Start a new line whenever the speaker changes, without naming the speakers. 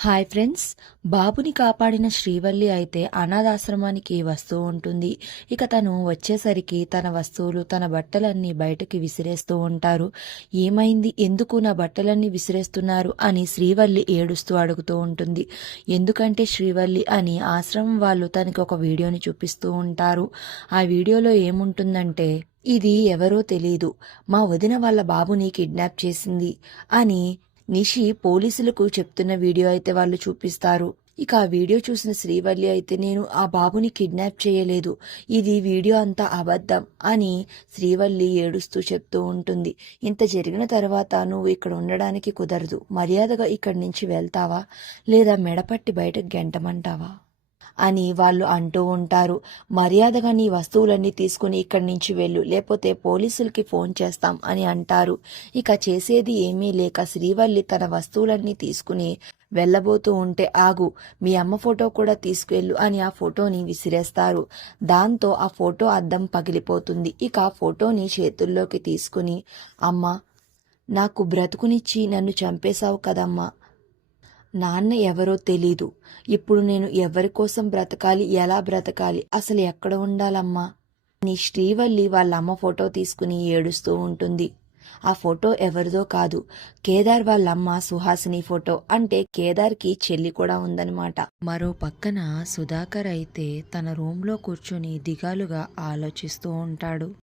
Hi friends బాబుని కాపాడిన శ్రీవల్లి అయితే అనాథాశ్రమానికి వస్తూ ఉంటుంది. ఇక తను వచ్చేసరికి తన వస్తువులు తన బట్టలన్నీ బయటకి విసిరేస్తూ ఉంటారు. ఏమైంది? ఎందుకు నా బట్టలన్నీ విసిరేస్తున్నారు? అని శ్రీవల్లి ఏడుస్తూ అడుగుతూ ఉంటుంది. ఎందుకంటే శ్రీవల్లి అని ఆశ్రమం వాళ్ళు తనకి ఒక వీడియోని చూపిస్తూ ఉంటారు. ఆ వీడియోలో ఏముంటుందంటే ఇది ఎవరో తెలీదు. మా వదిన వాళ్ళ బాబుని కిడ్నాప్ చేసింది అని నిషి పోలీసులకు చెప్తున్న వీడియో అయితే వాళ్ళు చూపిస్తారు. ఇక ఆ వీడియో చూసిన శ్రీవల్లి అయితే నేను ఆ బాబుని కిడ్నాప్ చేయలేదు. ఇది వీడియో అంతా అబద్ధం అని శ్రీవల్లి ఏడుస్తూ చెప్తూ ఉంటుంది. ఇంత జరిగిన తర్వాత నువ్వు ఇక్కడ ఉండడానికి కుదరదు. మర్యాదగా ఇక్కడి నుంచి వెళ్తావా? లేదా మెడపట్టి బయటకు గెంటమంటావా? అని వాళ్ళు అంటూ ఉంటారు. మర్యాదగా నీ వస్తువులన్నీ తీసుకుని ఇక్కడి నుంచి వెళ్ళు. లేకపోతే పోలీసులకి ఫోన్ చేస్తాం అని అంటారు. ఇక చేసేది ఏమీ లేక శ్రీవల్లి తన వస్తువులన్నీ తీసుకుని వెళ్ళబోతూ ఉంటే ఆగు మీ అమ్మ ఫోటో కూడా తీసుకువెళ్ళు అని ఆ ఫోటోని విసిరేస్తారు. దాంతో ఆ ఫోటో అద్దం పగిలిపోతుంది. ఇక ఆ ఫోటోని చేతుల్లోకి తీసుకుని అమ్మ నాకు బ్రతుకునిచ్చి నన్ను చంపేశావు కదమ్మా నాన్న ఎవరో తెలీదు. ఇప్పుడు నేను ఎవరి కోసం బ్రతకాలి ఎలా బ్రతకాలి అసలు ఎక్కడ ఉండాలమ్మా? నీ శ్రీవల్లి వాళ్ళ అమ్మ ఫోటో తీసుకుని ఏడుస్తూ ఉంటుంది. ఆ ఫోటో ఎవరిదో కాదు. కేదార్ వాళ్ళమ్మ సుహాసిని ఫోటో. అంటే కేదార్కి చెల్లి కూడా ఉందనమాట మరో పక్కన సుధాకర్ అయితే తన రూమ్లో కూర్చొని దిగాలుగా ఆలోచిస్తూ ఉంటాడు.